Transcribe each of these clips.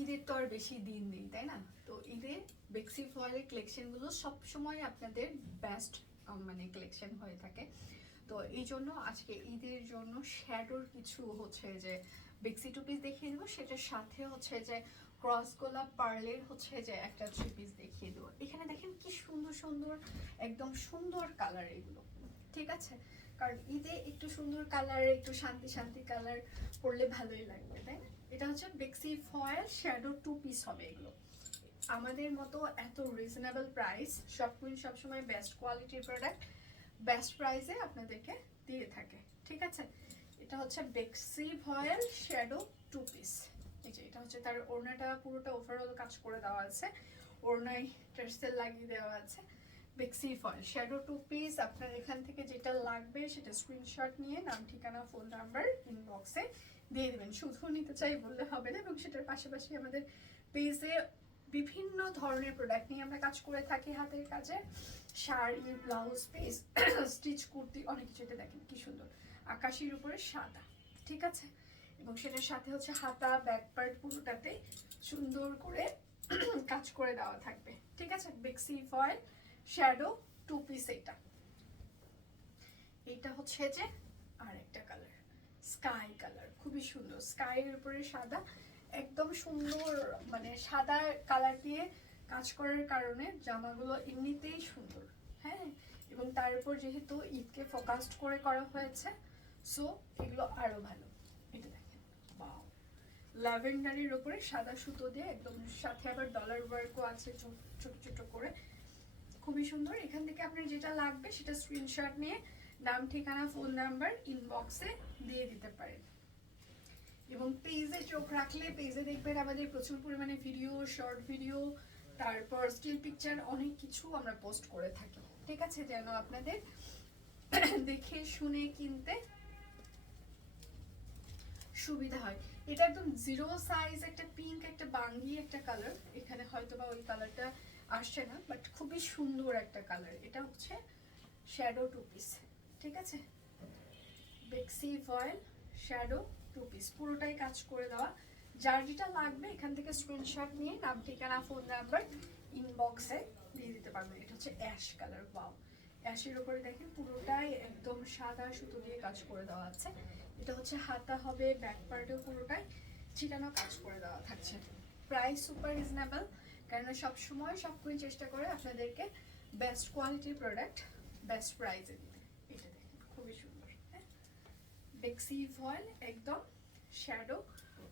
ঈদের তো আর বেশি দিন নেই, তাই না? তো ঈদে বেক্সি ফয়েলের কালেকশনগুলো সবসময় আপনাদের বেস্ট মানে কালেকশন হয়ে থাকে। তো এই জন্য আজকে ঈদের জন্য শ্যাডোর কিছু হচ্ছে যে বেক্সি টু পিস দেখিয়ে দেবো, সেটার সাথে হচ্ছে যে ক্রস গোলাপ পার্লের হচ্ছে যে একটা থ্রি পিস দেখিয়ে দেবো। এখানে দেখেন কি সুন্দর সুন্দর, একদম সুন্দর কালার এগুলো, ঠিক আছে? কারণ ঈদে একটু সুন্দর কালার, একটু শান্তি শান্তি কালার পরলে ভালোই লাগবে, তাই না? এটা হচ্ছে বেক্সি ফয়েল শ্যাডো টু পিস হবে এগুলো। আমাদের মতো এত রিজনেবল প্রাইস, সবসময় বেস্ট কোয়ালিটির প্রোডাক্ট বেস্ট প্রাইসে আপনাদেরকে দিয়ে থাকে, ঠিক আছে? এটা হচ্ছে বেক্সি ভয়েল শ্যাডো টু পিস। এই যে এটা হচ্ছে তার ওড়নাটা, পুরোটা ওভারঅল কাজ করে দেওয়া আছে, ওড়নায় টার্সেল লাগিয়ে দেওয়া আছে। বেক্সি ফয়েল শ্যাডো টু পিস, আপনার এখান থেকে যেটা লাগবে সেটা স্ক্রিনশট নিয়ে নাম, ঠিকানা, ফোন নাম্বার ইনবক্সে দিয়ে দেবেন। শুধু নিতে চাই বললে হবে না, এবং সেটার পাশাপাশি আমাদের পেজে বিভিন্ন ধরনের প্রোডাক্ট নিয়ে আমরা কাজ করে থাকি, হাতের কাজে, sari, blouse piece, stitch kurti, অনেক কিছু। এটা দেখেন কি সুন্দর, আকাশির উপরে সাদা, ঠিক আছে? এবং সেটার সাথে হচ্ছে হাতা, ব্যাক পার্ট পুরোটাতে সুন্দর করে কাজ করে দেওয়া থাকবে, ঠিক আছে? বেক্সি ফয়েল শ্যাডো টু পিস। এটা হচ্ছে যে আর একটা কালার, স্কাই কালার, খুবই সুন্দর, স্কাইয়ের উপরে সাদা, একদম সুন্দর। মানে সাদা কালার দিয়ে কাজ করার কারণে জামাগুলো এমনিতেই সুন্দর, হ্যাঁ। এবং তার উপর যেহেতু ঈদকে ফোকাসড করে করা হয়েছে, সো এগুলো আরো ভালো। এটা দেখেন, ওয়াও, ল্যাভেন্ডারের উপরে সাদা সুতো দিয়ে একদম, সাথে আবার ডলার ওয়ার্কও আছে ছোট ছোট করে, খুবই সুন্দর। এখান থেকে আপনার যেটা লাগবে সেটা স্ক্রিনশট নিয়ে নাম, ঠিকানা, ফোন নাম্বার ইনবক্সে দিয়ে দিতে পারেন। এবং পেজে চোখ রাখলে পেজে দেখবেন আমাদের প্রচুর পরিমাণে ভিডিও, শর্ট ভিডিও, তারপর স্টিল পিকচার, অনেক কিছু আমরা পোস্ট করে থাকি, ঠিক আছে? যেন আপনাদের দেখে শুনে কিনতে সুবিধা হয়। এটা একদম জিরো সাইজ, একটা পিঙ্ক, একটা বাঙ্গি একটা কালার, এখানে হয়তো বা ওই কালারটা আসছে না, বাট খুবই সুন্দর একটা কালার। এটা হচ্ছে শ্যাডো টু পিস, ঠিক আছে? বেক্সি ফয়েল শ্যাডো টু পিস, পুরোটাই কাজ করে দেওয়া। যার যেটা লাগবে এখান থেকে স্ক্রিনশট নিয়ে নাম, ঠিকানা, ফোন নাম্বার ইনবক্সে দিয়ে দিতে পারবেন। এটা হচ্ছে অ্যাশ কালার, ওয়াও, অ্যাশের উপরে দেখেন পুরোটাই একদম সাদা সুতো দিয়ে কাজ করে দেওয়া আছে। এটা হচ্ছে হাতা হবে, ব্যাক পার্টেও পুরোটাই ছিটানো কাজ করে দেওয়া থাকছে। প্রাইস সুপার রিজনেবল, কেননা সবসময় সবকিছু চেষ্টা করে আপনাদেরকে বেস্ট কোয়ালিটির প্রোডাক্ট বেস্ট প্রাইসে দিতে। এটা দেখেন খুবই সুন্দর, হ্যাঁ, বেক্সি ফয়েল একদম শ্যাডো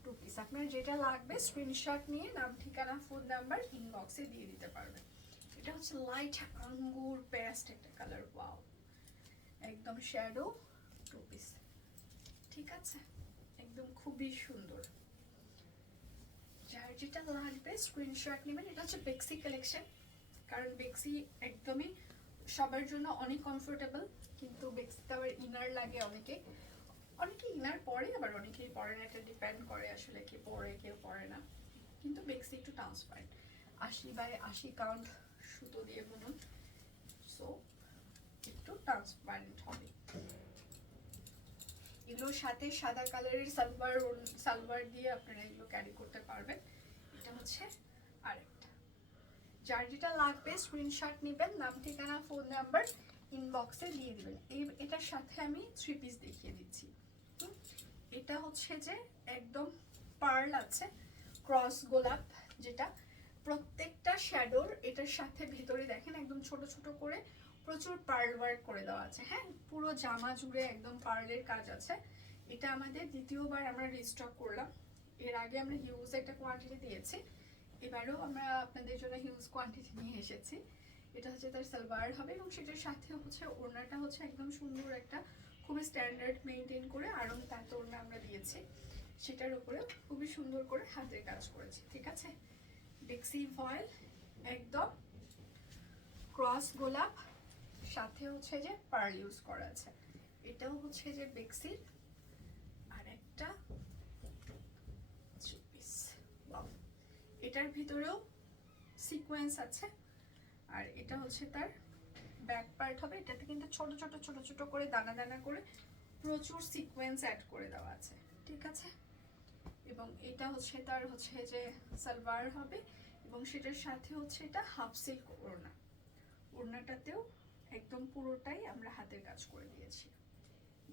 টু পিস। আপনার যেটা লাগবে স্ক্রিনশট নিয়ে নাম, ঠিকানা, ফোন নাম্বার ইনবক্সে দিয়ে দিতে পারবেন। এটা হচ্ছে লাইট আঙ্গুর পেস্ট একটা কালার, ওয়াও, একদম শ্যাডো টু পিস, ঠিক আছে? একদম খুবই সুন্দর। যার যেটা লাগবে স্ক্রিনশট নেবেন। এটা হচ্ছে বেক্সি কালেকশন, কারণ বেক্সি একদমই সবার জন্য অনেক কমফোর্টেবল, কিন্তু বেক্সিতে আবার ইনার লাগে অনেকে, অনেকে ইনার পরে, আবার অনেকেই পরে না, এটা ডিপেন্ড করে আসলে কে পরে কেউ পরে না। কিন্তু বেক্সি একটু ট্রান্সপারেন্ট, 80/80 কাউন্ট সুতো দিয়ে বুনুন, সো একটু ট্রান্সপারেন্ট হবে। এগুলোর সাথে সাদা কালারের সালোয়ার দিয়ে আপনারা এগুলো ক্যারি করতে পারবেন। এটা হচ্ছে আরেকটা। যার যেটা লাগবে স্ক্রিনশট নেবেন, নাম, ঠিকানা, ফোন নাম্বার ইনবক্সে দিয়ে দিবেন। এটার সাথে আমি থ্রি পিস দেখিয়ে দিচ্ছি। এটা হচ্ছে যে একদম পার্ল আছে, ক্রস গোলাপ, যেটা প্রত্যেকটা শ্যাডোর এটার সাথে ভেতরে দেখেন একদম ছোট ছোট করে প্রচুর পার্ল ওয়ার্ক করে দেওয়া আছে, হ্যাঁ, পুরো জামা জুড়ে একদম পার্লের কাজ আছে। এটা আমাদের দ্বিতীয়বার আমরা রিস্টক করলাম, এর আগে আমরা হিউজ একটা কোয়ান্টিটি দিয়েছি, এবারেও আমরা আপনাদের জন্য হিউজ কোয়ান্টিটি নিয়ে এসেছি। এটা হচ্ছে তার সালোয়ার হবে, এবং সেটার সাথে হচ্ছে ওড়নাটা হচ্ছে একদম সুন্দর একটা, খুবই স্ট্যান্ডার্ড মেনটেন করে আরং তাঁত ওড়না আমরা দিয়েছি, সেটার উপরে খুবই সুন্দর করে হাতের কাজ করেছি, ঠিক আছে? বেক্সি ফয়েল একদম ক্রস গোলাপ, সাথে হচ্ছে যে পার্ল ইউজ করা আছে। এটাও হচ্ছে যে বেক্সির আর একটা থ্রি পিস, এটার ভিতরেও সিকোয়েন্স আছে, আর এটা হচ্ছে তার ব্যাক পার্ট হবে। এটাতে কিন্তু ছোট ছোট ছোট ছোট করে দানা দানা করে প্রচুর সিকোয়েন্স অ্যাড করে দেওয়া আছে, ঠিক আছে? এবং এটা হচ্ছে তার হচ্ছে যে সালোয়ার হবে, এবং সেটার সাথে হচ্ছে এটা হাফ সিল্ক ওড়না। ওড়নাটাতেও একদম পুরোটাই আমরা হাতের কাজ করে দিয়েছি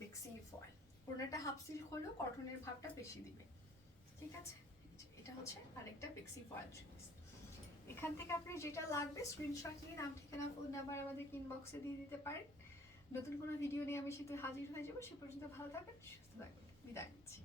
বেক্সি ফয়েল। ওড়নাটা হাফ সিল্ক হলেও কটনের ভাবটা বেশি দিবে, ঠিক আছে। এটা হচ্ছে আরেকটা বেক্সি ফয়েল ড্রেস। এখান থেকে আপনি যেটা লাগবে স্ক্রিনশট নিয়ে নাম, ঠিকানা, ফোন নাম্বার আমাদের ইনবক্সে দিয়ে দিতে পারেন। নতুন কোনো ভিডিও নিয়ে আমি শীঘ্রই হাজির হয়ে যাবো। সে পর্যন্ত ভালো থাকবেন, সুস্থ থাকবেন, বিদায় নিচ্ছি।